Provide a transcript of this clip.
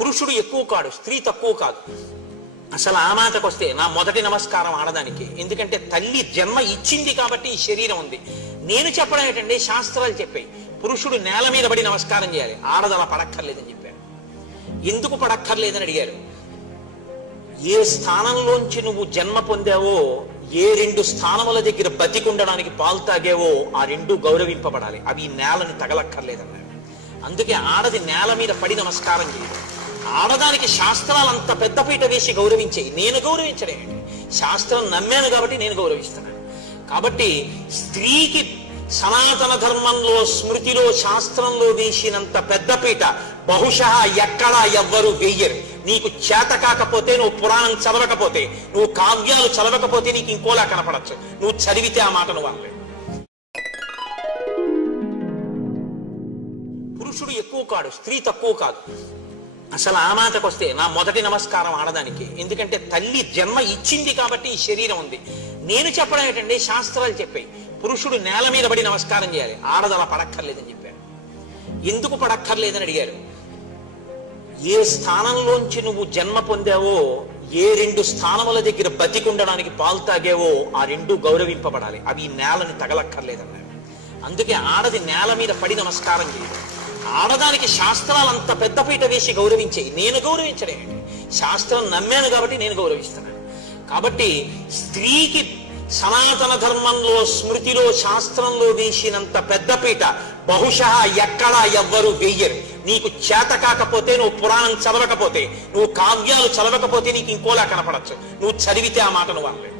పురుషుడు ఎక్కువ కాడు, స్త్రీ తక్కువ కాదు. అసలు ఆ మాటకు వస్తే నా మొదటి నమస్కారం ఆడదానికి. ఎందుకంటే తల్లి జన్మ ఇచ్చింది కాబట్టి ఈ శరీరం ఉంది. నేను చెప్పడం ఏంటంటే శాస్త్రాలు చెప్పాయి పురుషుడు నేల మీద పడి నమస్కారం చేయాలి, ఆడది అలా పడక్కర్లేదని చెప్పారు. ఎందుకు పడక్కర్లేదని అడిగారు. ఏ స్థానంలోంచి నువ్వు జన్మ పొందావో, ఏ రెండు స్థానముల దగ్గర బతికుండడానికి పాలు తాగావో ఆ రెండు గౌరవింపబడాలి. అవి నేలని తగలక్కర్లేదన్నారు. అందుకే ఆడది నేల మీద పడి నమస్కారం చేయదు. ఆడదానికి శాస్త్రాలు అంత పెద్దపీట వేసి గౌరవించేయి. నేను గౌరవించడే, శాస్త్రం నమ్మాను కాబట్టి నేను గౌరవిస్తున్నాను. కాబట్టి స్త్రీకి సనాతన ధర్మంలో, స్మృతిలో, శాస్త్రంలో వేసినంత పెద్దపీట బహుశా ఎక్కడా ఎవ్వరూ వెయ్యరు. నీకు చేత కాకపోతే, నువ్వు పురాణం చదవకపోతే, నువ్వు కావ్యాలు చదవకపోతే నీకు ఇంకోలా కనపడచ్చు. నువ్వు చదివితే ఆ మాట నువ్వు అనలేవు. పురుషుడు ఎక్కువ కాడు, స్త్రీ తక్కువ కాదు. అసలు ఆ మాటకు వస్తే నా మొదటి నమస్కారం ఆడదానికి. ఎందుకంటే తల్లి జన్మ ఇచ్చింది కాబట్టి ఈ శరీరం ఉంది. నేను చెప్పడం ఏంటంటే శాస్త్రాలు చెప్పాయి పురుషుడు నేల మీద పడి నమస్కారం చేయాలి, ఆడది అలా పడక్కర్లేదని చెప్పారు. ఎందుకు పడక్కర్లేదని అడిగారు. ఏ స్థానంలోంచి నువ్వు జన్మ పొందావో, ఏ రెండు స్థానముల దగ్గర బతికుండడానికి పాలు తాగావో ఆ రెండు గౌరవింపబడాలి. అవి నేలని తగలక్కర్లేదన్నారు. అందుకే ఆడది నేల మీద పడి నమస్కారం చేయదు. ఆడదానికి శాస్త్రాలు అంత పెద్దపీట వేసి గౌరవించేయి. నేను గౌరవించడే, శాస్త్రం నమ్మాను కాబట్టి నేను గౌరవిస్తున్నాను. కాబట్టి స్త్రీకి సనాతన ధర్మంలో, స్మృతిలో, శాస్త్రంలో వేసినంత పెద్దపీట బహుశా ఎక్కడా ఎవ్వరూ వెయ్యరు. నీకు చేత కాకపోతే, నువ్వు పురాణం చదవకపోతే, నువ్వు కావ్యాలు చదవకపోతే నీకు ఇంకోలా కనపడచ్చు. నువ్వు చదివితే ఆ మాట నువ్వు అనలేవు.